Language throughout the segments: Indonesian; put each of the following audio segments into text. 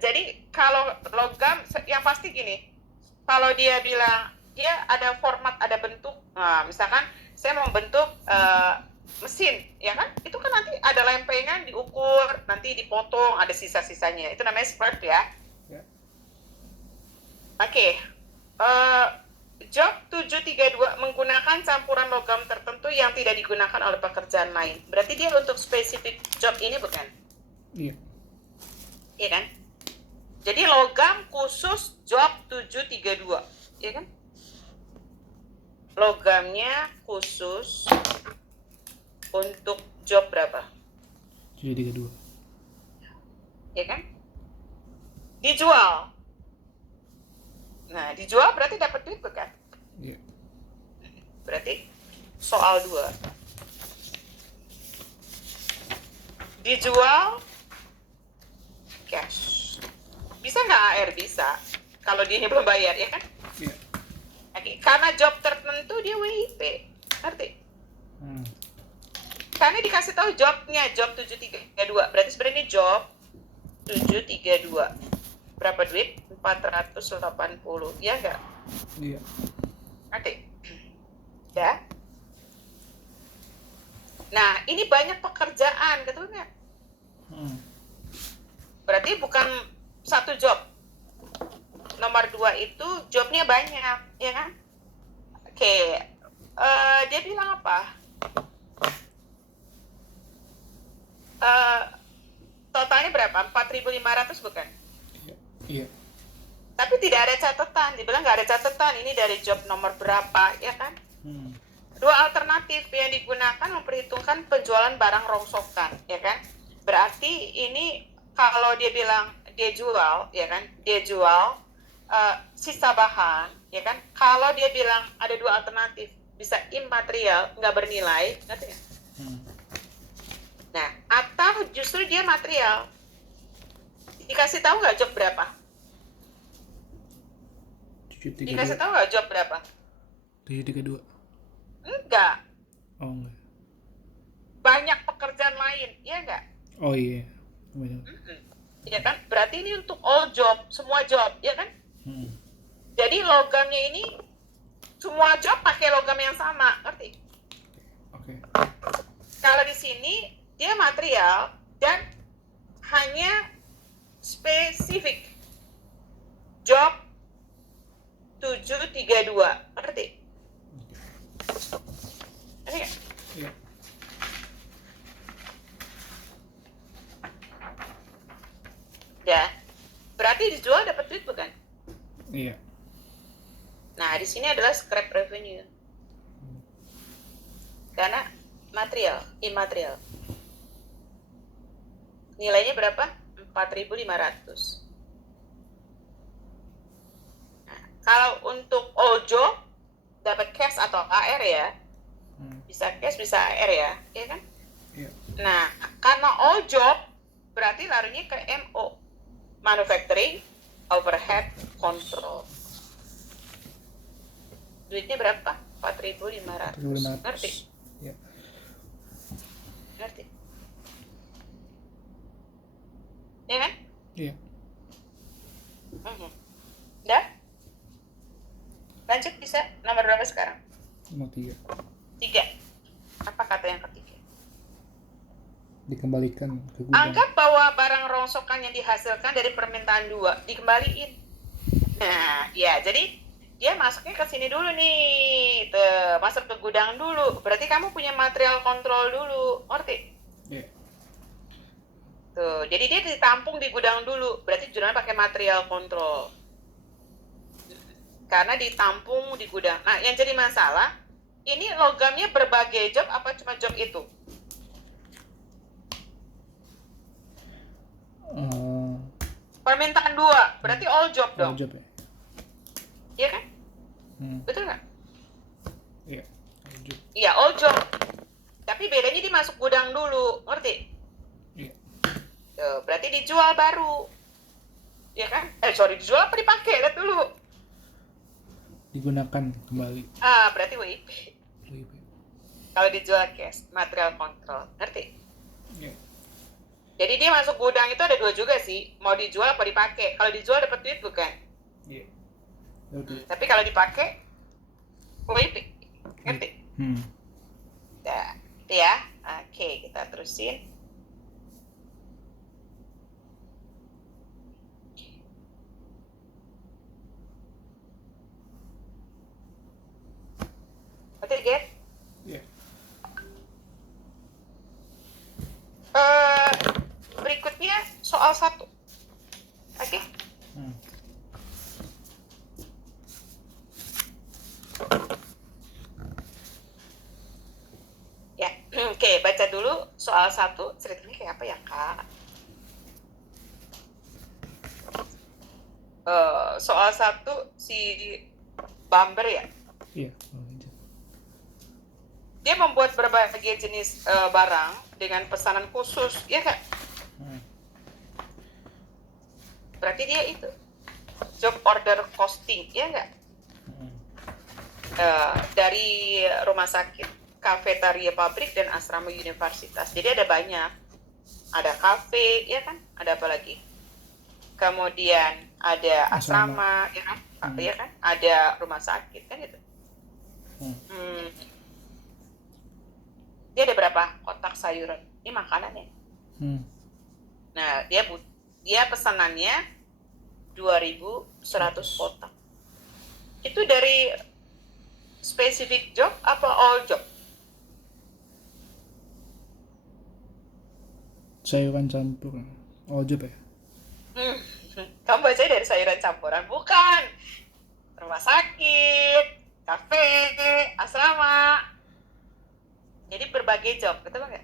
Jadi kalau logam yang pasti gini, kalau dia bilang dia ada format, ada bentuk, nah misalkan saya mau bentuk mesin, ya kan? Itu kan nanti ada lempengan, diukur, nanti dipotong, ada sisa-sisanya. Itu namanya spurt ya. Ya. Oke. Eh, Job 732 menggunakan campuran logam tertentu yang tidak digunakan oleh pekerjaan lain. Berarti dia untuk spesifik job ini bukan? Iya. Iya kan? Jadi logam khusus job 732, ya kan? Logamnya khusus untuk job berapa? 732. Ya kan? Dijual. Nah, dijual berarti dapat duit bukan? Iya. Berarti soal 2. Dijual cash. Bisa nggak AR? Bisa. Kalau dia belum bayar, ya kan? Iya. Oke. Karena job tertentu dia WIP. Ngerti? Karena dikasih tahu jobnya, job 732. Berarti sebenarnya job 732. Berapa duit? 480. Ya nggak? Iya. Ngerti? Ya? Nah, ini banyak pekerjaan, betul nggak? Berarti bukan satu job. Nomor 2 itu jobnya banyak, ya kan? Oke. Dia bilang apa? Totalnya berapa? 4.500 bukan? Iya. Tapi tidak ada catatan. Dibilang nggak ada catatan. Ini dari job nomor berapa, ya kan? Dua alternatif yang digunakan memperhitungkan penjualan barang rongsokan, ya kan? Berarti ini kalau dia bilang dia jual, ya kan? Dia jual sisa bahan, ya kan? Kalau dia bilang ada dua alternatif, bisa imaterial, nggak bernilai, ngerti nggak? Nah, atau justru dia material. Dikasih tahu nggak job berapa? 732. Dikasih tahu nggak job berapa? 732. Enggak. Oh enggak. Banyak pekerjaan lain, ya nggak? Oh iya. Banyak. Ya kan? Berarti ini untuk all job, semua job, ya kan? Jadi logamnya ini semua job pakai logam yang sama, ngerti? Oke. Kalau di sini dia material dan hanya spesifik job 732, ngerti? Ngerti nggak? Iya. Ya. Berarti dijual dapat duit bukan? Iya. Nah, di sini adalah scrap revenue. Karena material, immaterial. Nilainya berapa? 4.500. Nah, kalau untuk all job dapat cash atau AR ya. Bisa cash, bisa AR ya, ya kan? Iya. Nah, karena all job berarti larinya ke MO, manufacturing overhead control. Duitnya berapa? 4.500. 4.500. Ngerti? Iya. Ngerti? Ya kan? Iya. Udah? Lanjut bisa. Nomor berapa sekarang? Nomor 3. 3. Apa kata yang ketiga? Dikembalikan ke gudang. Anggap bahwa barang rongsokan yang dihasilkan dari permintaan 2 dikembaliin. Nah, ya, jadi dia masuknya ke sini dulu nih. Tuh, masuk ke gudang dulu. Berarti kamu punya material kontrol dulu. Ngerti? Iya. Tuh, jadi dia ditampung di gudang dulu. Berarti judulnya pakai material kontrol. Karena ditampung di gudang. Nah, yang jadi masalah, ini logamnya berbagai job apa cuma job itu? Permintaan 2, berarti all job dong. All job ya. Iya kan? Betul nggak? Iya. All job. Iya, all job. Tapi bedanya dia masuk gudang dulu, ngerti? Iya. Tuh, berarti dijual baru. Ya kan? Dijual apa dipakai? Lihat dulu. Digunakan kembali. Berarti WIP. WIP. Kalau dijual cash, material kontrol. Ngerti? Iya. Jadi dia masuk gudang itu ada 2 juga sih, mau dijual apa dipakai. Kalau dijual dapat duit bukan? Iya. Oke. Tapi kalau dipakai, politik. Ngerti? Nah, itu ya. Oke, kita terusin. Oke, get? Iya. Berikutnya soal 1. Oke? Ya, oke, baca dulu soal 1. Ceritanya kayak apa ya, Kak? Soal 1 si Bamber ya. Iya. Dia membuat berbagai jenis barang dengan pesanan khusus, ya Kak? Berarti dia itu job order costing, ya nggak? Dari rumah sakit, kafetaria pabrik, dan asrama universitas. Jadi ada banyak. Ada kafe, ya kan? Ada apa lagi? Kemudian ada asrama, ya kan? Ya kan? Ada rumah sakit, kan gitu. Dia ada berapa kotak sayuran? Ini makanannya. Nah, dia pesanannya 2.100 kotak. Itu dari specific job apa all job? Sayuran campur. All job ya? Kamu bacanya dari sayuran campuran? Bukan. Rumah sakit, kafe, asrama. Jadi berbagai job, betul nggak?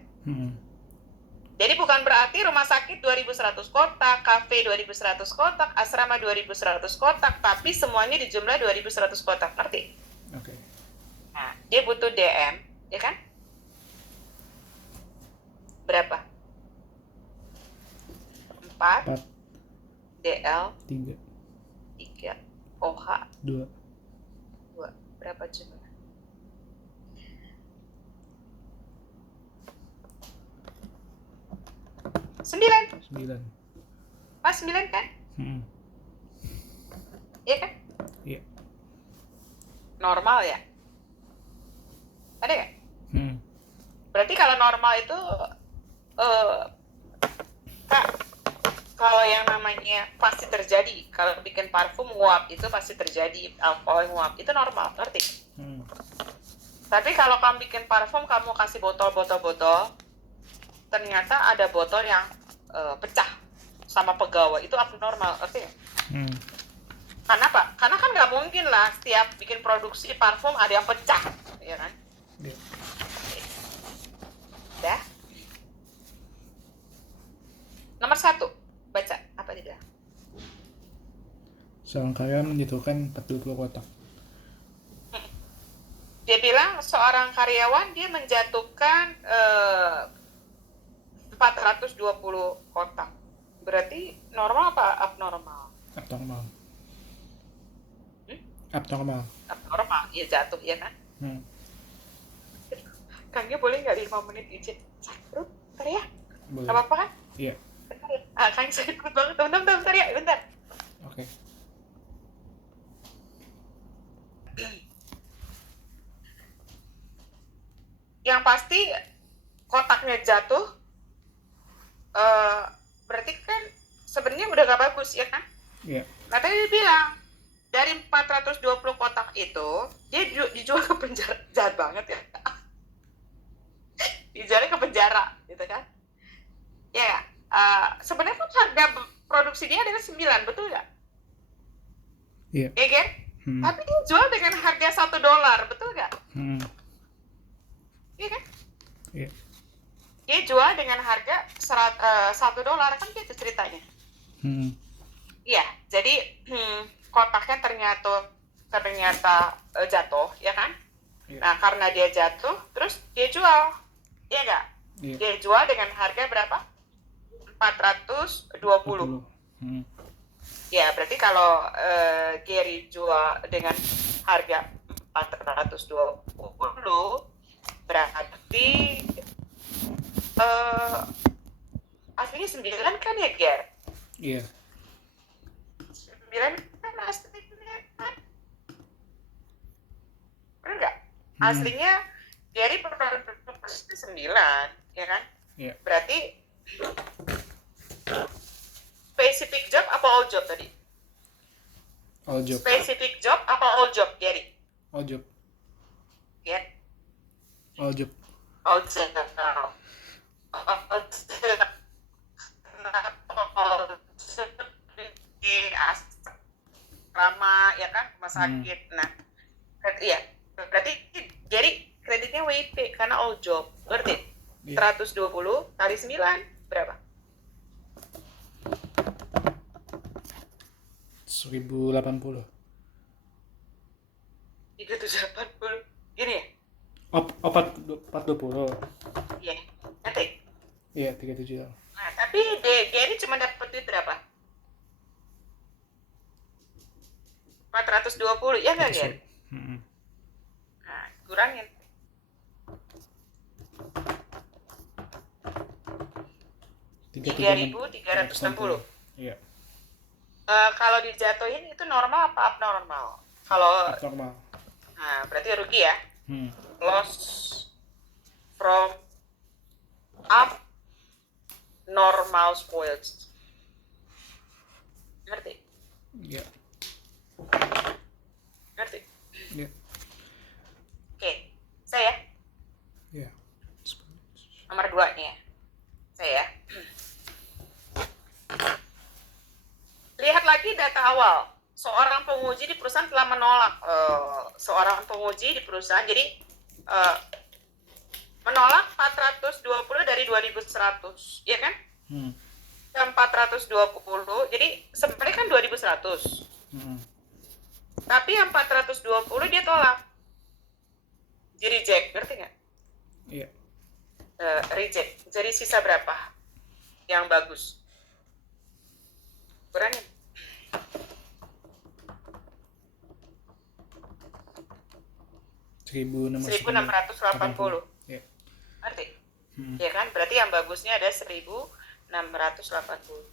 Jadi bukan berarti rumah sakit 2.100 kotak, kafe 2.100 kotak, asrama 2.100 kotak, tapi semuanya dijumlah 2.100 kotak, ngerti? Oke. Nah, dia butuh DM, ya kan? Berapa? 4, DL 3, OH 2. Berapa jumlah? 9. Pas 9 kan? Iya kan? Iya. Normal ya? Ada nggak? Berarti kalau normal itu Kak, kalau yang namanya pasti terjadi, kalau bikin parfum nguap itu pasti terjadi, alkohol nguap itu normal, ngerti? Tapi kalau kamu bikin parfum, kamu kasih botol, ternyata ada botol yang pecah sama pegawai, itu abnormal, ngerti nggak? Karena apa? Karena kan nggak mungkin lah setiap bikin produksi parfum ada yang pecah, ya kan? Iya. Dah. Nomor 1, baca apa dia bilang? Seorang karyawan menjatuhkan 40 kotak. Dia bilang seorang karyawan dia menjatuhkan 420 kotak. Berarti normal apa abnormal? Abnormal. Abnormal. Abnormal, ya jatuh, ya kan? Kangnya boleh nggak 5 menit izin sakit? Bentar ya? Boleh. Gak apa-apa kan? Iya. Bentar ya? Kang sakit banget, bentar ya, bentar. Oke. Yang pasti kotaknya jatuh, berarti kan sebenarnya udah gak bagus, ya kan? Iya. Nah tadi dia bilang dari 420 kotak itu dia dijual ke penjara, jahat banget ya. Dijualnya ke penjara, gitu kan? Ya, sebenarnya kan harga produksi dia adalah 9, betul nggak? Iya. Iya kan? Tapi dia jual dengan harga $1, betul nggak? Iya kan? Iya. Dia jual dengan harga $1, kan gitu ceritanya. Iya, jadi kotaknya ternyata jatuh, ya kan? Iya. Nah, karena dia jatuh, terus dia jual, iya nggak? Iya. Dia jual dengan harga berapa? 420. Ya, berarti kalau Gary jual dengan harga 420, berarti aslinya 9 kan ya, Ger? Iya. 9 kan aslinya kan? Bener nggak? Hmm. Aslinya Gary produksi 9, ya kan? Iya. Berarti specific job apa all job tadi? All job. Specific job apa all job, Gary? All job. Ya, All job. all job. All job. All job di asrama, ya kan? Rumah sakit. Nah, iya. Berarti Gary kreditnya WIP karena all job. Berarti Iya. 120 kali 9 berapa? 1080. 3780. Gini ya? Oh, 420. Iya. Nanti. Iya, 37. Nah, tapi Gary cuma dapat duit berapa? 420, ya nggak, Gary? Nah, kurangin. 3.360. Iya. Kalau dijatuhin itu normal apa abnormal? Kalau Normal. nah, berarti rugi ya. Loss from abnormal spoils. Ngerti? Iya. Ngerti? Iya. Oke, saya Iya. nomor 2 nih ya. Saya lihat lagi data awal. Seorang penguji di perusahaan telah menolak seorang penguji di perusahaan, jadi menolak 420 dari 2100, ya kan? Yang 420, jadi sebenarnya kan 2100. Tapi yang 420 dia tolak. Di reject, ngerti nggak? Iya. Reject. Jadi sisa berapa? Yang bagus. Kurangin. 1680. Iya. Ngerti? Ya kan? Berarti yang bagusnya ada 1680.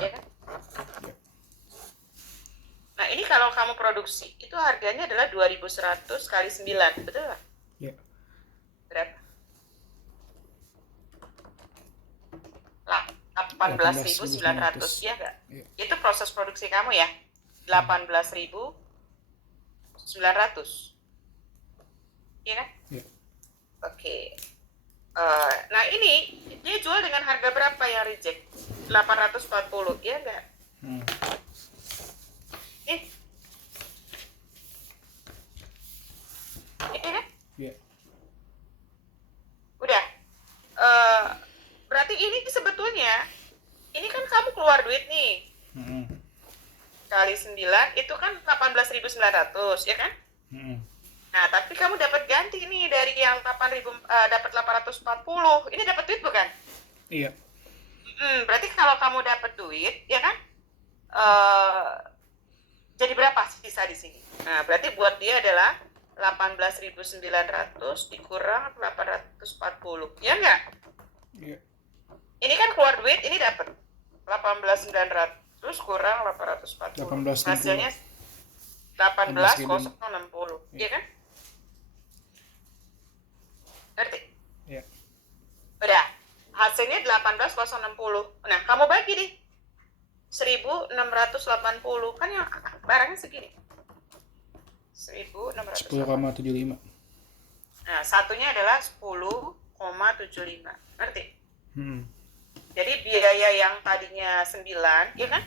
Ya kan? Iya. Nah, ini kalau kamu produksi, itu harganya adalah 2100 kali 9, betul nggak? Iya. Berapa? 18.900, ya nggak? Iya. Itu proses produksi kamu ya? 18.900. Iya kan? Iya. Oke. Nah, ini dia jual dengan harga berapa yang reject? 840, ya nggak? Iya kan? Iya. Udah. Berarti ini sebetulnya, ini kan kamu keluar duit nih. Kali 9, itu kan 18.900, ya kan? Nah, tapi kamu dapat ganti nih dari yang 8.000, dapat 840. Ini dapat duit bukan? Iya. Berarti kalau kamu dapat duit, ya kan? Jadi berapa sisa di sini? Nah, berarti buat dia adalah 18.900 dikurang 840. Ya enggak? Iya. Ini kan keluar duit, ini dapat 18.900 kurang 840. 18.060. Hasilnya 18.060. Iya kan? Ngerti? Iya. Udah. Hasilnya 18.060. Nah, kamu bagi deh. 1.680. Kan yang barangnya segini. 1.680. 10,75. Nah, satunya adalah 10,75. Ngerti? Jadi biaya yang tadinya 9, ya kan?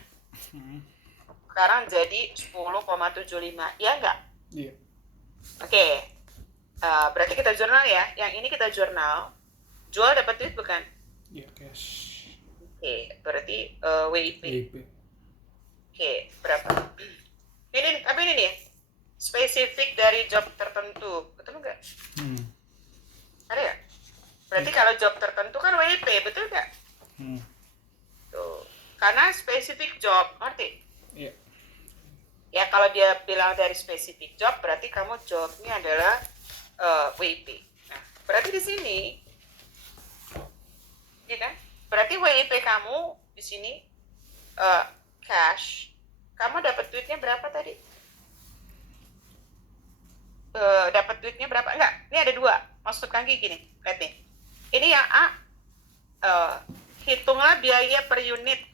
Sekarang jadi 10,75. Ya enggak? Iya. Oke. Berarti kita jurnal ya. Yang ini kita jurnal. Jual dapat duit bukan? Iya, cash. Oke, berarti WIP. Oke, berapa? Ini, tapi ini nih, spesifik dari job tertentu. Betul nggak? Ada ya? Berarti kalau job tertentu kan WIP, betul nggak? Tuh. Karena spesifik job, ngerti? Iya. Ya, kalau dia bilang dari spesifik job, berarti kamu jobnya adalah WIP. Nah, berarti di sini, ya kan? berarti WIP kamu di sini cash. Kamu dapat duitnya berapa tadi? Dapat duitnya berapa? Enggak, ini ada dua. Maksud Kangki gini, lihat nih. Ini yang A, hitunglah biaya per unit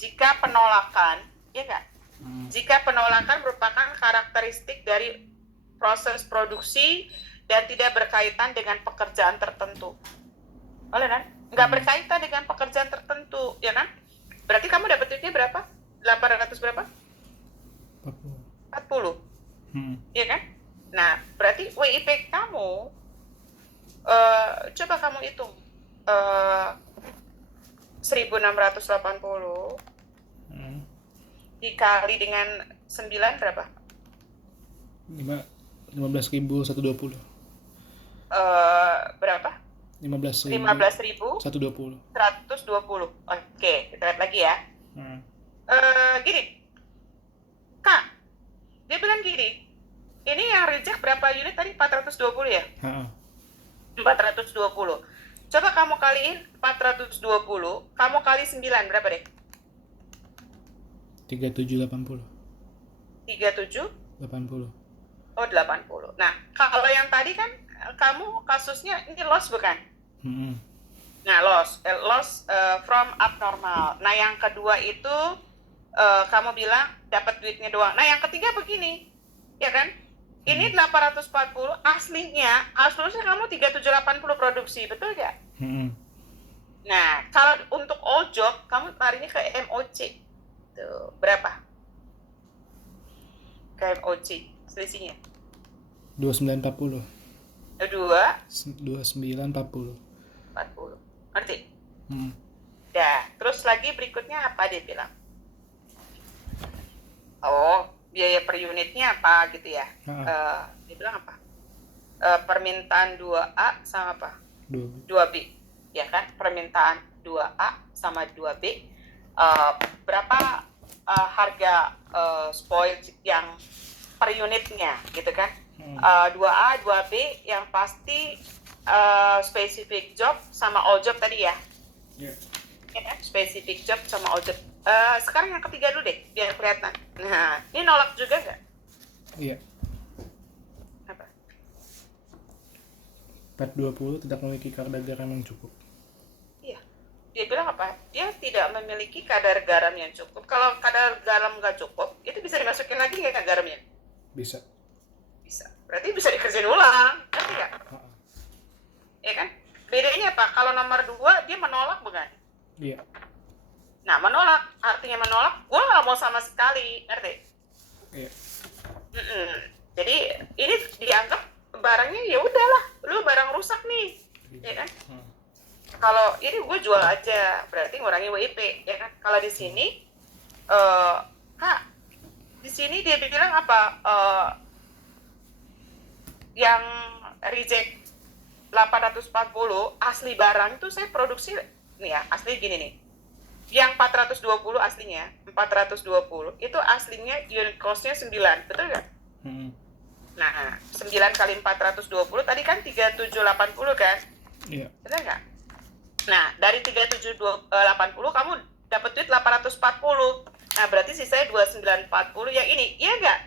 jika penolakan, ya enggak? Jika penolakan merupakan karakteristik dari proses produksi dan tidak berkaitan dengan pekerjaan tertentu. Boleh kan? Nggak berkaitan dengan pekerjaan tertentu, ya kan? Berarti kamu dapat duitnya berapa? 800 berapa? 40. Iya kan? Nah, berarti WIP kamu, coba kamu hitung. 1680 dikali dengan 9 berapa? 15.120. Berapa? 15.120. 120. Oke, kita lihat lagi ya. Gini, Kak, dia bilang gini, ini yang reject berapa unit tadi? 420 ya? 420. Coba kamu kaliin 420, kamu kali 9 berapa deh? 3780. 37? Oh, 80. Nah, kalau yang tadi kan kamu kasusnya ini loss bukan? Nah, loss from abnormal. Nah, yang kedua itu kamu bilang dapat duitnya doang. Nah, yang ketiga begini, ya kan? Ini 840 aslinya kamu 3780 produksi, betul nggak? Nah, kalau untuk all job kamu larinya ke MOC. Tuh, berapa? Ke MOC selisihnya? 2940. 2940. Ngerti? Ya, terus lagi berikutnya apa dia bilang? Oh, biaya per unitnya apa gitu ya? Dia bilang apa? Permintaan 2A sama apa? 2B. Ya kan? Permintaan 2A sama 2B. Berapa harga spoil yang per unitnya gitu kan? 2A, 2B yang pasti specific job sama all job tadi ya? Yeah. Ya kan? Specific job sama all job. Sekarang yang ketiga dulu deh, biar kelihatan. Nah, ini nolak juga nggak? Iya. Apa? 420 tidak memiliki kadar garam yang cukup. Iya. Dia bilang apa? Dia tidak memiliki kadar garam yang cukup. Kalau kadar garam nggak cukup, itu bisa dimasukin lagi nggak garamnya? Bisa. Bisa. Berarti bisa dikerjain ulang. Ngerti nggak? Ya kan? Bedanya apa? Kalau nomor 2 dia menolak bukan? Iya. Nah, menolak artinya menolak, gue nggak mau sama sekali, ngerti? Iya. Jadi ini dianggap barangnya ya udahlah, lu barang rusak nih, ya kan? Kalau ini gue jual aja, berarti ngurangi WIP, ya kan? Kalau di sini, Kak, di sini dia bilang apa? Yang reject 840 asli barang itu saya produksi nih ya, asli gini nih. Yang 420 aslinya, 420 itu aslinya unit cost-nya 9, betul nggak? Nah, 9 kali 420 tadi kan 3780 kan? Iya. Betul nggak? Nah, dari 3780 kamu dapat duit 840. Nah, berarti sisanya 2940 yang ini, iya nggak?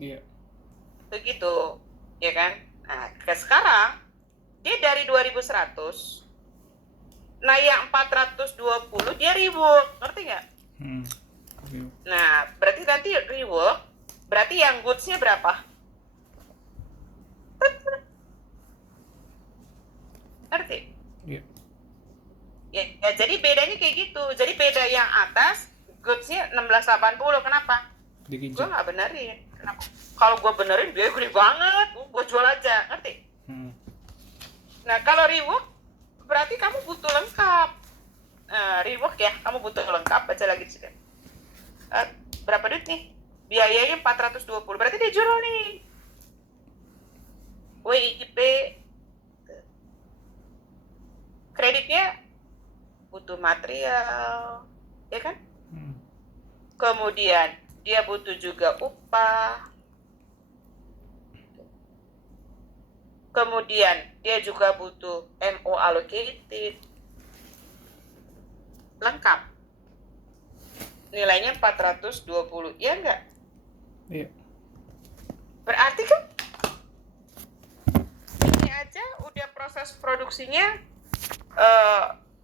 Iya. Begitu, ya kan? Nah, sekarang dia dari 2100, nah yang 420 dia rework, ngerti nggak? Nah, berarti nanti rework, berarti yang goods-nya berapa? Ngerti? Iya. Ya, jadi bedanya kayak gitu. Jadi beda yang atas, goods-nya 1680, kenapa? Gue nggak benerin. Kenapa? Kalau gue benerin, dia gede banget, gue jual aja, ngerti? Nah, kalau rework, berarti kamu butuh lengkap. Rework ya, kamu butuh lengkap, baca lagi di sini. Berapa duit nih? Biayanya 420, berarti dia jual nih. WIP, kreditnya butuh material, ya kan? Kemudian dia butuh juga upah. Kemudian dia juga butuh MO allocated. lengkap. Nilainya 420, iya enggak? Iya. Berarti kan ini aja udah proses produksinya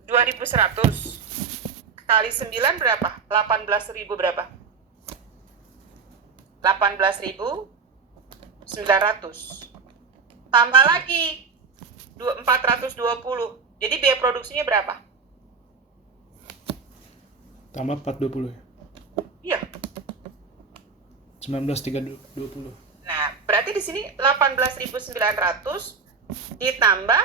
2100 kali 9 berapa? 18.000 berapa? 18.900. Tambah lagi 420. Jadi biaya produksinya berapa? Tambah 420 ya. Iya. 19.320. Nah, berarti di sini 18.900 ditambah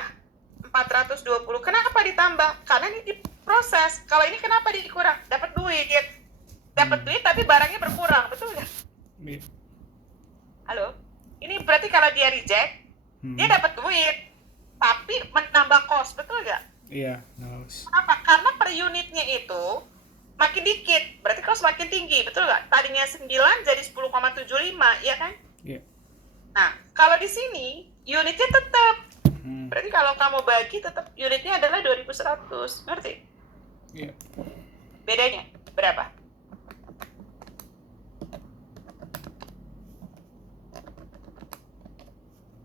420. Kenapa ditambah? Karena ini diproses. Kalau ini kenapa dikurang? Dapat duit. Dapat duit tapi barangnya berkurang, betul nggak? Iya. Halo? Ini berarti kalau dia reject, dia dapat duit, tapi menambah cost, betul nggak? Iya, nice. Kenapa? Karena per unitnya itu makin dikit, berarti cost makin tinggi, betul nggak? Tadinya 9 jadi 10,75, ya kan? Iya. Nah, kalau di sini unitnya tetap. Berarti kalau kamu bagi tetap unitnya adalah 2100, ngerti? Iya. Bedanya berapa?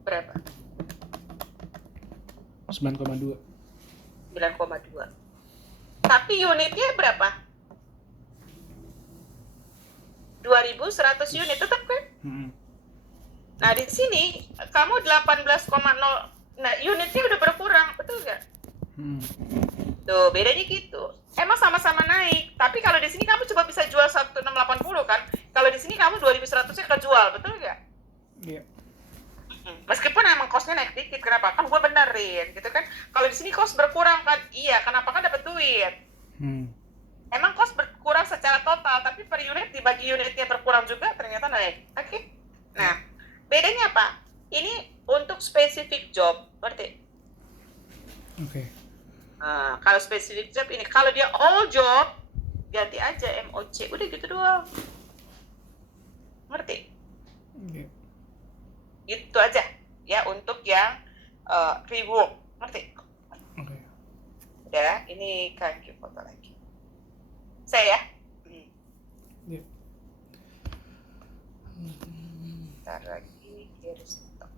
Berapa? 9,2. 9,2. Tapi unitnya berapa? 2100 unit tetap kan? Nah, di sini kamu 18,0. Nah, unitnya udah berkurang, betul nggak? Tuh, bedanya gitu. Emang sama-sama naik, tapi kalau di sini kamu coba bisa jual 1680 kan? Kalau di sini kamu 2100-nya kejual, betul nggak? Iya. Meskipun emang costnya naik dikit, kenapa? Kan gue benerin, gitu kan? Kalau di sini cost berkurang kan? Iya, kenapa? Kan dapat duit. Emang cost berkurang secara total, tapi per unit dibagi unitnya berkurang juga ternyata naik. Oke? Nah, bedanya apa? Ini untuk spesifik job, ngerti? Oke. Nah, kalau spesifik job ini, kalau dia all job, ganti aja MOC, udah gitu doang. Ngerti? Iya. Itu aja ya untuk yang rework, ngerti? Oke. Udah, ini kaki foto lagi. Saya ya. Iya. Ntar lagi garis stop.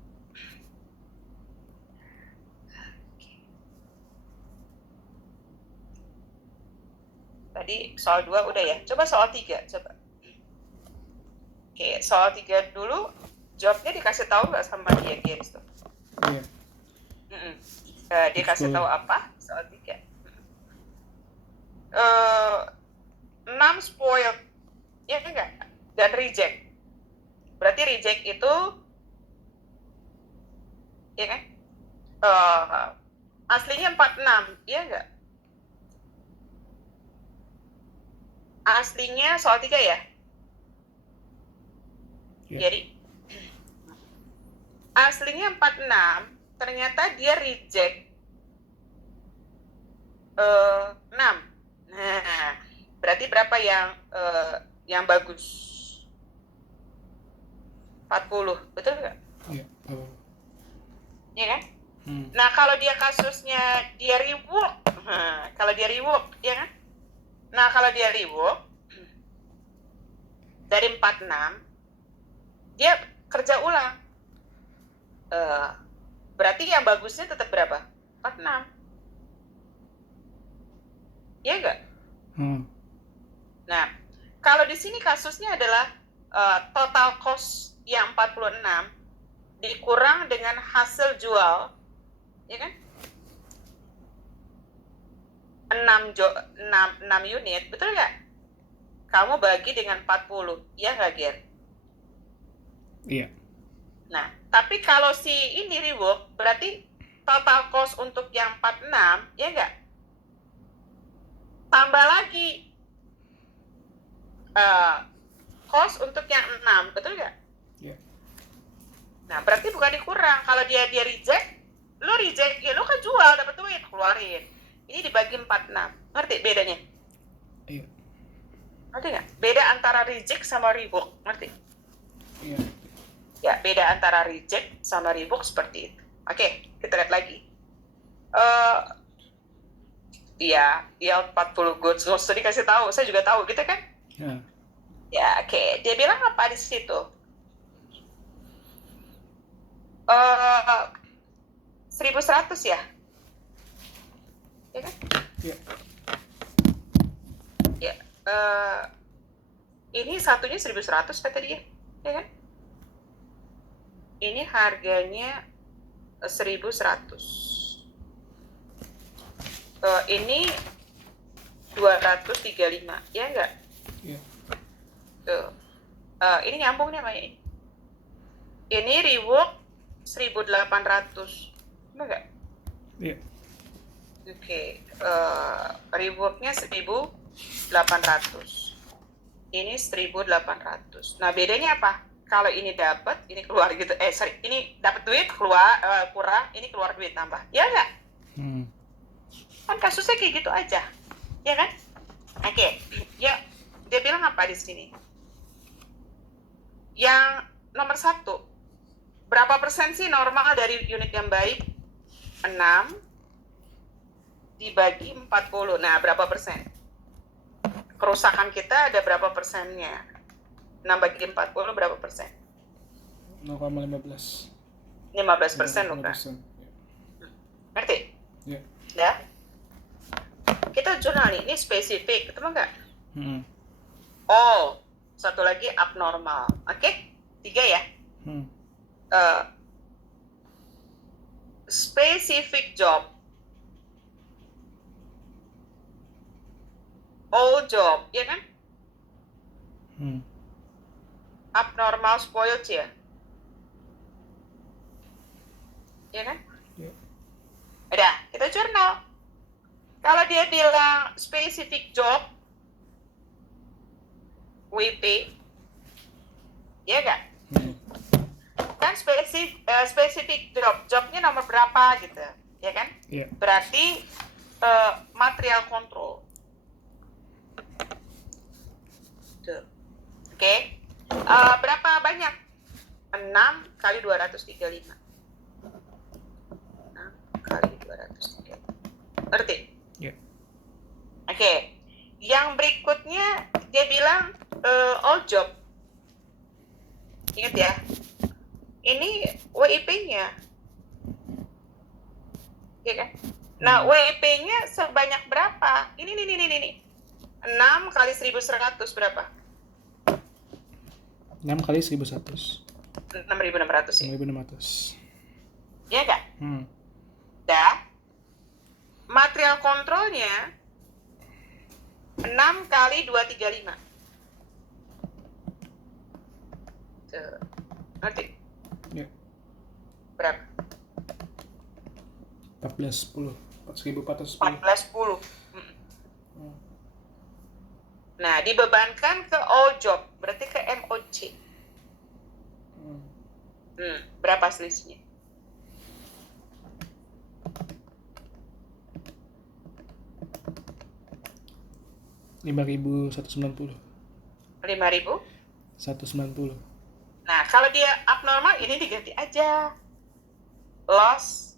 Tadi soal 2 udah ya. Coba soal 3, coba. Oke, soal 3 dulu. Jawabnya dikasih tahu nggak sama dia garis tuh? Iya. Dia kasih tahu apa? Soal 3. 6 spoiled. Ya enggak? Dan reject. Berarti reject itu ya kan? Aslinya 46, iya enggak? Aslinya soal 3 ya? Yeah. Jadi aslinya 46, ternyata dia reject 6. Nah, berarti berapa yang bagus? 40, betul nggak? Iya. Iya kan? Nah, kalau dia kasusnya dia rework, kalau dia rework, ya kan? Nah, kalau dia rework dari 46, dia kerja ulang. Berarti yang bagusnya tetap berapa? 46. Iya nggak? Nah, kalau di sini kasusnya adalah total cost yang 46 dikurang dengan hasil jual, ya kan? 6 unit, betul nggak? Kamu bagi dengan 40, iya nggak, Ger? Iya. Nah, tapi kalau si ini rework, berarti total cost untuk yang 46, ya nggak? Tambah lagi cost untuk yang 6, betul nggak? Iya. Nah, berarti bukan dikurang. Kalau dia reject, lo reject, ya lo kan jual, dapat duit, keluarin. Ini dibagi 46. Ngerti bedanya? Iya. Ngerti nggak? Beda antara reject sama rework, ngerti? Iya. Ya, beda antara reject sama rework seperti itu. Oke, kita lihat lagi. Iya, yield 40 goods. Nggak usah dikasih tahu, saya juga tahu gitu kan? Ya. Ya, oke. Dia bilang apa di situ? Eh 1.100 ya? Ya kan? Ya. Ya. Ini satunya 1.100 kata dia, ya kan? Ini harganya 1.100. Ini 235, ya enggak? Ya. Tuh. Ini nyambung nih sama ini. Ini rework 1.800, benar nggak? Ya. Oke, reworknya 1.800. Ini 1.800. Nah, bedanya apa? Kalau ini dapat, ini keluar gitu. Ini dapat duit keluar kurang, ini keluar duit nambah. Ya nggak? Kan kasusnya kayak gitu aja, ya kan? Oke, ya dia bilang apa di sini? Yang nomor 1, berapa persen sih normal dari unit yang baik? 6 dibagi 40. Nah, berapa persen? Kerusakan kita ada berapa persennya? 6 bagi 40 berapa persen? 0,15. 15% loh kan? Ngerti? Ya. Ya? Kita jurnal nih, ini spesifik, ketemu nggak? Oh, satu lagi abnormal. Oke? 3 ya? Specific job, all job, ya kan? Abnormal spoiled ya? Ya kan? Ya. Udah, kita jurnal. Kalau dia bilang specific job, WP, ya nggak? Kan spesifik jobnya nomor berapa gitu, ya kan? Ya. Berarti material control. Tuh. Oke. Berapa banyak? 6 kali 235. 6 kali 235. Ngerti? Ya. Oke. Yang berikutnya dia bilang all job. Ingat ya. Ini WIP-nya. Ya kan? Nah, WIP-nya sebanyak berapa? Ini. 6 kali 1.100 berapa? 6 kali 1.100. 6.600 ya? 6.600. Iya nggak? Dah. Material kontrolnya 6 kali 235. Tuh. Ngerti? Ya. Berapa? 1410. 4.410. 1410. Nah, dibebankan ke all job, berarti ke MOC. Berapa selisihnya? 5.190. 5.000? 190. Nah, kalau dia abnormal, ini diganti aja. Loss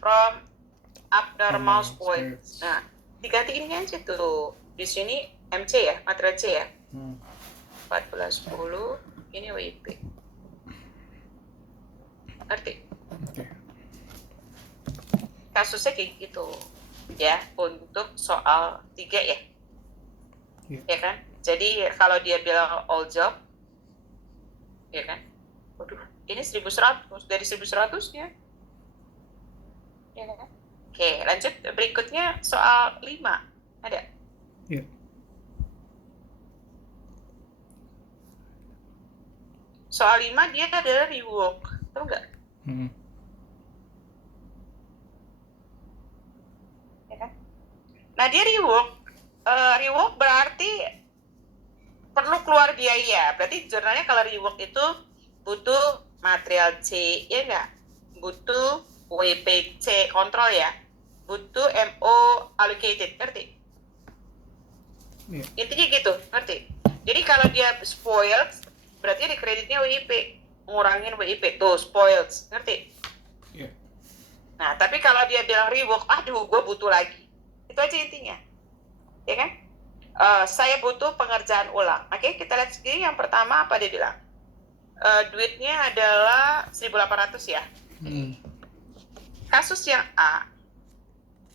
from abnormal spoils. Nah, diganti ini aja tuh. Di sini MC ya, material C ya. 1410, ini WIP. Ngerti? Oke. Kasusnya kayak gitu. Ya, untuk soal 3 ya. Ya kan? Jadi kalau dia bilang all job, ya kan? Waduh, ini 1.100, dari 1.100-nya. Ya kan? Oke, lanjut berikutnya soal 5. Ada? Ya. Soal 5 dia adalah rework. Tahu nggak? Ya kan? Nah, dia rework. Rework berarti perlu keluar biaya. Berarti jurnalnya kalau rework itu butuh material C, ya nggak? Butuh WPC kontrol ya. Butuh MO allocated, ngerti? Ya. Intinya gitu, ngerti? Jadi kalau dia spoiled, berarti di kreditnya WIP. Ngurangin WIP, tuh spoiled, ngerti? Ya. Nah, tapi kalau dia bilang rework, aduh, gue butuh lagi. Itu aja intinya, ya kan? Saya butuh pengerjaan ulang. Oke, kita lihat sendiri yang pertama apa dia bilang. Duitnya adalah 1.800 ya. Kasus yang A,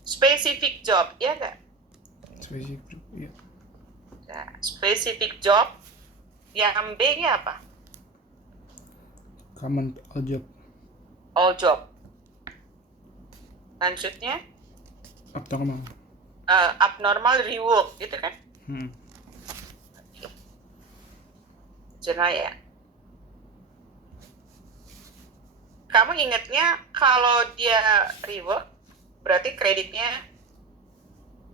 specific job, ya enggak? Spesifik, ya. Nah, specific job. Yang B-nya apa? Common all job. All job. Lanjutnya, Abnormal. abnormal rework, gitu kan? Jurnal ya. Kamu ingatnya kalau dia rework, berarti kreditnya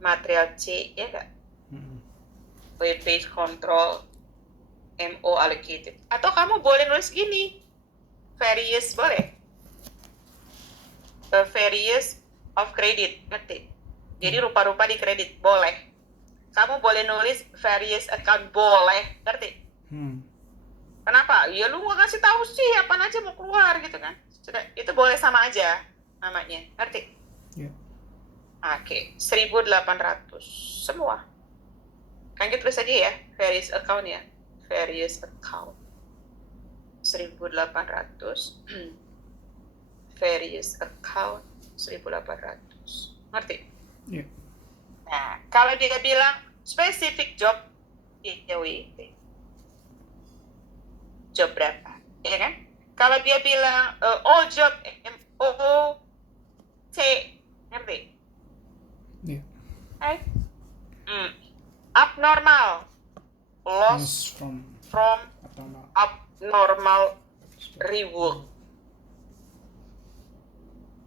material C, ya nggak? Web page control, MO allocated. Atau kamu boleh nulis gini, various boleh. Various of credit, ngerti? Jadi rupa-rupa di kredit, boleh. Kamu boleh nulis various account, boleh, ngerti? Kenapa? Ya lu nggak kasih tahu sih, apaan aja mau keluar gitu kan? Itu boleh sama aja namanya, ngerti? Yeah. Oke, 1.800 semua. Kan kita tulis aja ya, various account ya, various account 1.800 various account 1.800, ngerti? Yeah. Nah, kalau dia bilang specific job, job berapa, ya kan? Kalau dia bilang all job, MOT, ngerti? Yeah. Right? Abnormal, loss From abnormal rework,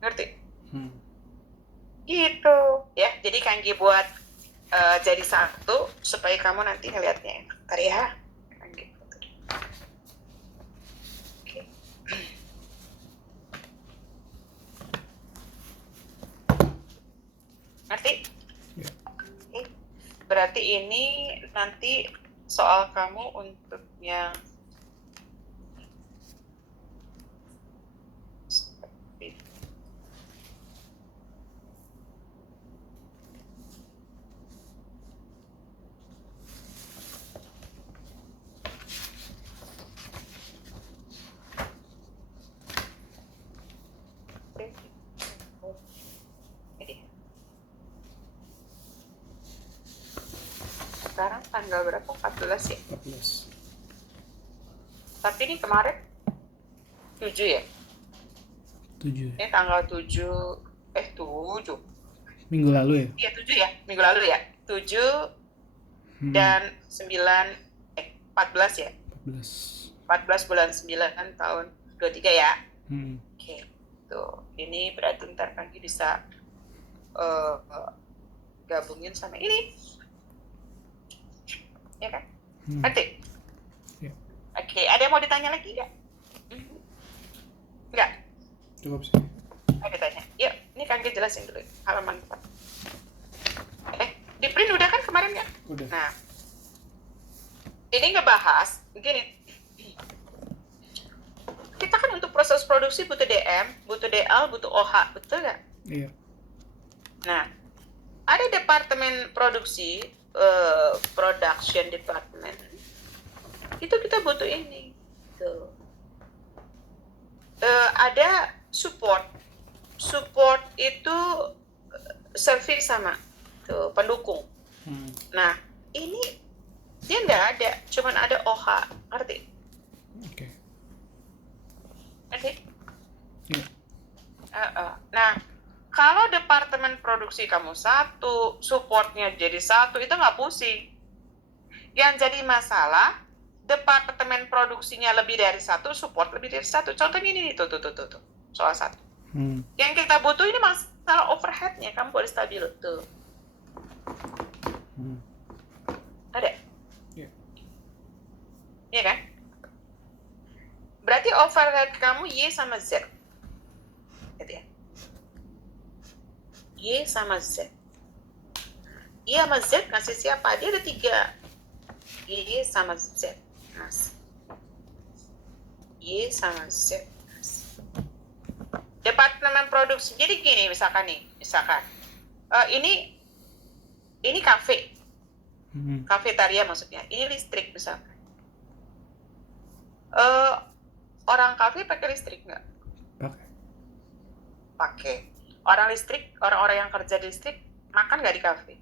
ngerti? Gitu ya. Jadi Kanggi buat jadi satu supaya kamu nanti ngelihatnya enak. Ntar ya. Oke. Ngerti? Ya. Oke. Berarti ini nanti soal kamu untuk yang sekarang tanggal berapa? 14 ya? 14. Tapi ini kemarin 7 ya? 7. Ini tanggal 7. Minggu lalu ya? Iya 7 ya? Minggu lalu ya? 7 dan 14 ya? 14 bulan 9 tahun 23 ya? Oke. Tuh, ini berarti ntar Kaki bisa gabungin sama ini. Ya kan? Ngerti? Ya. Oke, ada yang mau ditanya lagi nggak? Nggak? Cukup sih. Ada tanya. Yuk, ini Kaki jelasin dulu halaman 4. Di print udah kan kemarin ya? Udah. Nah, ini ngebahas begini. Kita kan untuk proses produksi butuh DM, butuh DL, butuh OH, betul nggak? Iya. Nah, ada departemen produksi, production department. Itu kita butuh ini. Tuh. Ada support. Support itu service sama tuh, pendukung. Nah, ini dia nggak ada, cuman ada OH, ngerti? Oke. Ngerti? Iya. Nah, kalau departemen produksi kamu satu, supportnya jadi satu, itu nggak pusing. Yang jadi masalah, departemen produksinya lebih dari satu, support lebih dari satu. Contohnya ini, tuh, soal 1. Yang kita butuh ini masalah overhead-nya, kamu boleh stabil, tuh. Ada? Iya. Iya kan? Berarti overhead kamu Y sama Z. Gitu ya? Y sama Z. Y sama Z ngasih siapa? Dia ada 3. Y sama Z. Y sama Z. Departemen produksi. Jadi gini misalkan nih. Ini ini kafe, Hmm. kafetaria maksudnya, ini listrik misalkan. Orang kafe pakai listrik nggak? Pakai. Pakai. Orang-orang yang kerja di listrik makan nggak di kafe?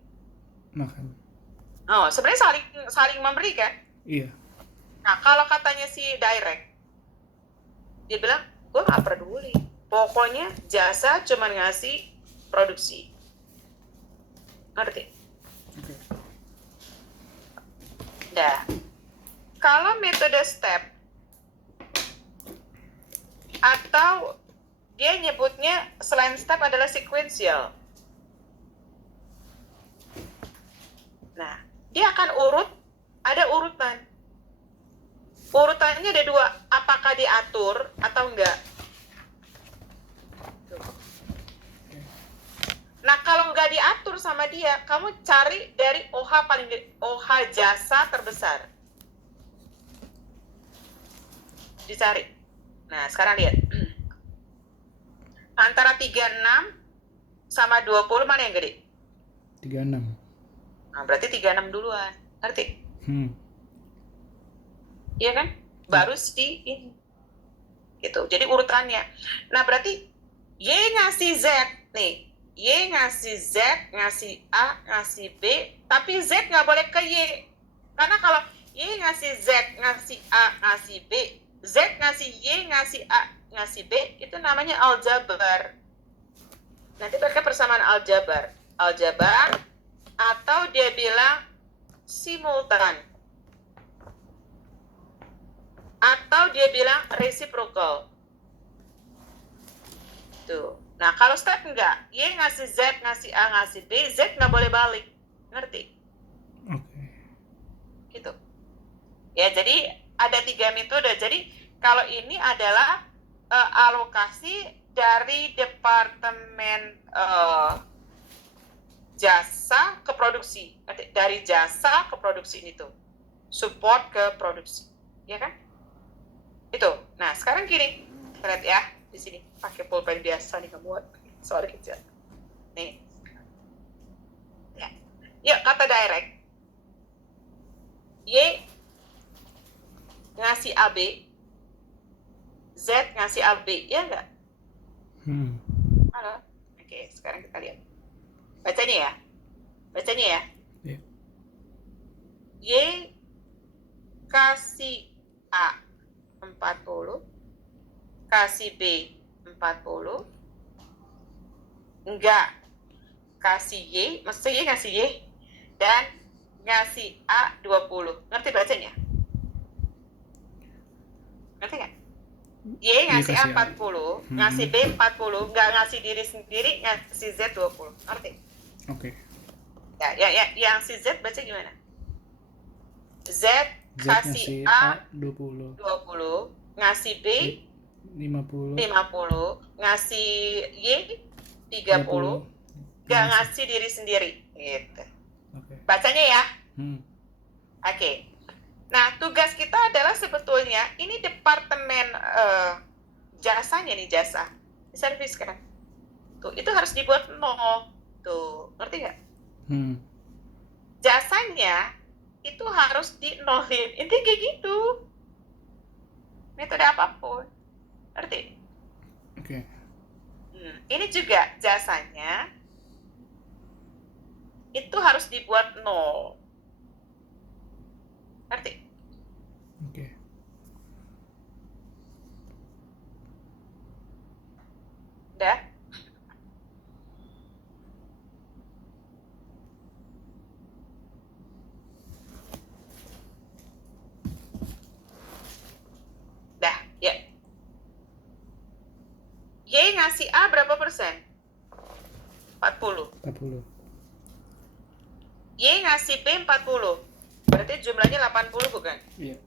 Makan. Oh, sebenarnya saling memberi kan? Iya. Nah, kalau katanya si direct, dia bilang, gue nggak peduli. Pokoknya jasa cuma ngasih produksi. Ngerti? Oke. Nah, kalau metode step atau dia nyebutnya selain step adalah sequential. Nah, dia akan ada urutan. Urutannya ada dua, apakah diatur atau enggak. Nah, kalau nggak diatur sama dia, kamu cari dari OH jasa terbesar. Dicari. Nah, sekarang lihat. Antara 36 sama 20 mana yang gede? 36. Nah, berarti 36 duluan. Ngerti? Iya kan? Baru si ini. Gitu. Jadi urutannya. Nah, berarti Y ngasih Z nih. Y ngasih Z, ngasih A, ngasih B, tapi Z nggak boleh ke Y. Karena kalau Y ngasih Z, ngasih A, ngasih B, Z ngasih Y, ngasih A, ngasih B, itu namanya aljabar. Nanti pakai persamaan aljabar. Aljabar, atau dia bilang simultan. Atau dia bilang reciprocal. Tuh. Nah, kalau step enggak, Y ngasih Z, ngasih A, ngasih B, Z nggak boleh balik. Ngerti? Oke. Gitu. Ya, jadi ada 3 metode. Jadi, kalau ini adalah alokasi dari Departemen Jasa ke Produksi. Dari jasa ke produksi ini tuh. Support ke produksi. Ya kan? Itu. Nah, sekarang gini. Lihat ya. Di sini pakai pulpen biasa nih kamu, soal kecil nih ya. Yuk, kata direct, Y ngasih AB, Z ngasih AB, ya enggak? Halo. Oke, sekarang kita lihat bacanya ya. Iya. Y kasih A 40, kasih B 40, enggak kasih Y, maksudnya Y ngasih Y, dan ngasih A 20. Ngerti bacanya? Ngerti nggak? Y ngasih A 40, ngasih B 40, nggak ngasih diri sendiri, ngasih Z 20. Ngerti? Oke. Ya, yang si Z baca gimana? Z kasih A 20, ngasih B 50, ngasih Y 30, nggak ngasih diri sendiri, gitu. Bacanya ya. Oke. Nah, tugas kita adalah sebetulnya ini departemen jasanya nih, jasa servis kan. Tuh, itu harus dibuat 0. Tuh, ngerti nggak? Jasanya itu harus di-nolin. Intinya kayak gitu. Metode apapun. Ngerti? Oke. Ini juga jasanya itu harus dibuat 0. Ngerti? Oke. Udah? Dah, ya. Y ngasih A berapa persen? 40. Y ngasih B 40. Berarti jumlahnya 80 bukan? Iya.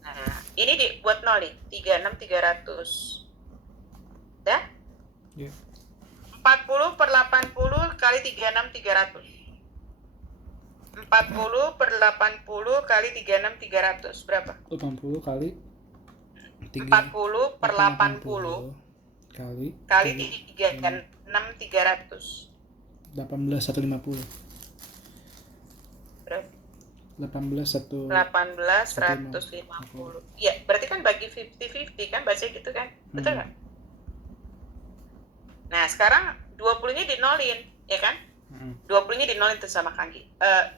Nah, ini dibuat 0 nih. 36 300. Dah? Iya. 40 per 80 kali 36 300. 40 per 80 kali 36 300. Berapa? 80 kali 40 per 80 kali 36 300. 18 150. berapa? 18 150. Iya, berarti kan bagi 50-50 kan, baca gitu kan? Betul nggak? Nah, sekarang 20-nya dinolin, ya kan? 20-nya dinolin tuh sama Kanggi.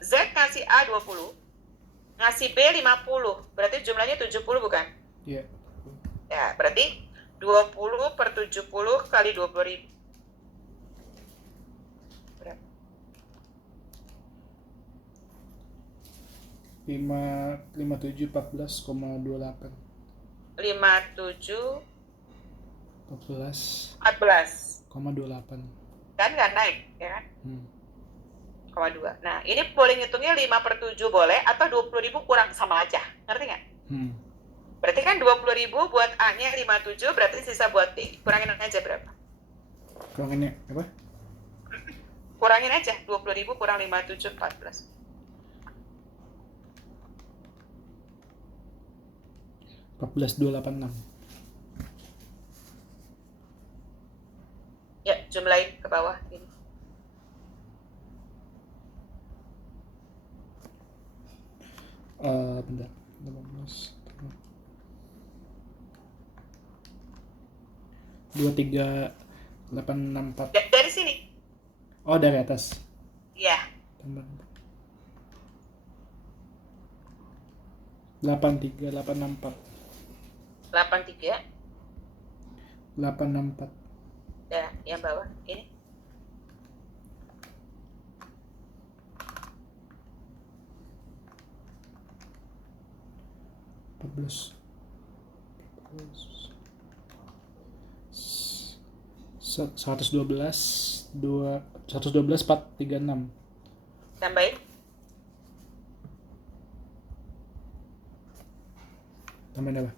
Z ngasih A 20, ngasih B 50, berarti jumlahnya 70 bukan? Iya. Ya, berarti 20 per 70 kali 20.000. Berapa? 57 14,28 57 14,28 kan nggak naik, ya kan? 2. Nah, ini boleh ngitungnya 5 per 7 boleh, atau 20.000 kurang, sama aja. Ngerti nggak? Berarti kan 20.000 buat A-nya 57, berarti sisa buat B. Kurangin aja berapa? Kurangin apa? Kurangin aja, 20.000 kurang 57, 14. 14,286. Ya, jumlahin ke bawah ini. Bentar. 18. 23,864. Dari sini. Oh, dari atas. Iya. 83,864. 864. Ya, yang bawah ini. Plus 112 436. Tambahin. Tambahin apa?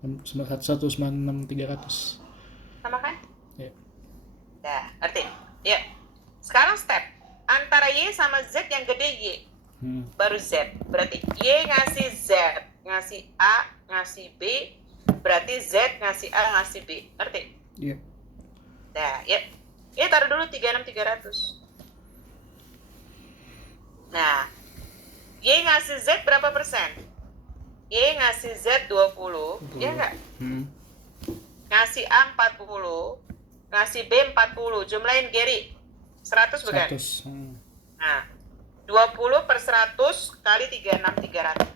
196,300. Sama kan? Ya. Nah, ngerti? Ya. Sekarang step antara Y sama Z, yang gede Y, baru Z. Berarti Y ngasih Z, ngasih A, ngasih B, berarti Z ngasih A, ngasih B. Ngerti? Iya. Nah, ya. Ya, taruh dulu 36.300. Nah, Y ngasih Z berapa persen? Y ngasih Z 20, ya nggak? Ngasih A 40, ngasih B 40, jumlahin Gary. 100 bukan? 100. Nah, 20 per 100 kali 36.300.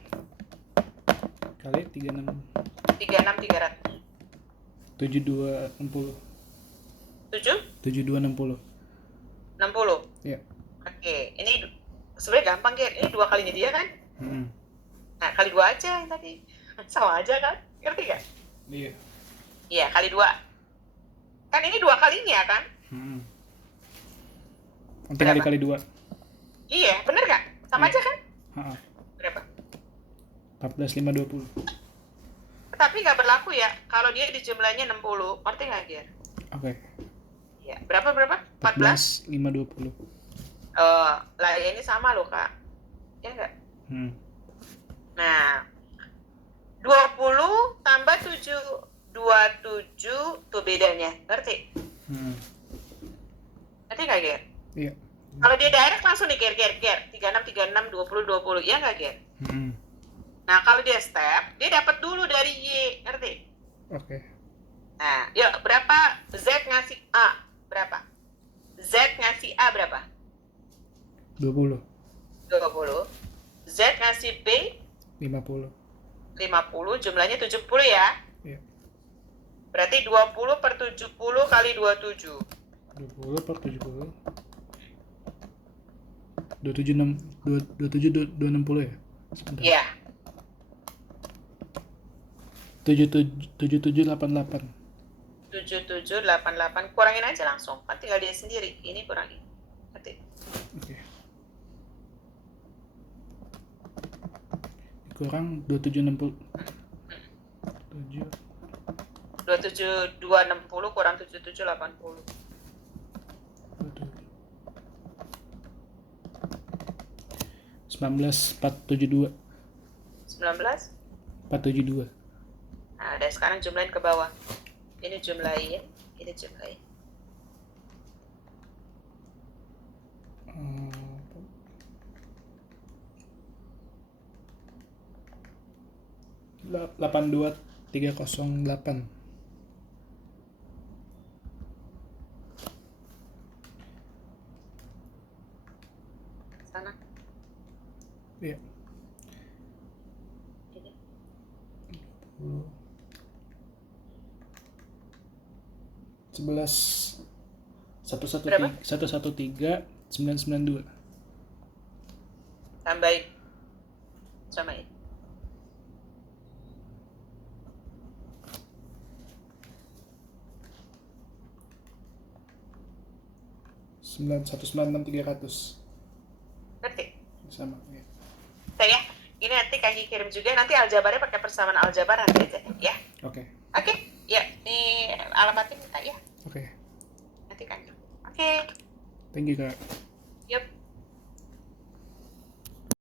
Kali 36. 36.300. 7260. 7260. 60. Iya. Oke, ini sebenarnya gampang kan? Ini 2 kalinya dia kan? Nah, kali 2 aja yang tadi. Sama aja kan? Ngerti gak? Iya. Iya, kali 2. Kan ini 2 kalinya kan? Nanti kali 2. Iya, bener gak? Sama aja kan? Berapa? 14,520. Tapi nggak berlaku ya kalau dia di jumlahnya 60. Ngerti nggak, Ger? Oke. Ya, berapa? 14,520. Lah ya, ini sama loh, Kak. Ya nggak? Nah, 20 tambah 27 tuh bedanya. Ngerti? Ngerti nggak, Ger? Iya. Kalau dia direct langsung nih, Ger. 36, 20. Iya nggak, Ger? Nah, kalau dia step, dia dapat dulu dari Y. Ngerti? Oke. Nah, yuk, berapa Z ngasih A? Berapa? Z ngasih A berapa? 20. 20. Z ngasih B 50. 50, jumlahnya 70 ya. Iya. Berarti 20 per 70 kali 27. 20 per 70. 260 ya? Sebentar. Iya. 7788. 7788, kurangin aja langsung. Kan tinggal dia sendiri. Ini kurangin. Ngerti? Oke. Kurang 2760. 27260 kurang 7780. 19,472. 19? 472. Nah, dan sekarang jumlahin ke bawah. Ini jumlahin. Ini jumlahin. Hmm, 82308. Sana. Iya. Ini. 11 Berapa? 113 992. Tambahin. Samain. 196,300 Ngerti? sama ya. Saya ini nanti Kaki kirim juga, nanti aljabarnya pakai persamaan aljabar nanti aja ya. Oke. Oke, ya ini alamatnya minta ya. Oke. Nanti Kaki. Oke. Thank you, Kak.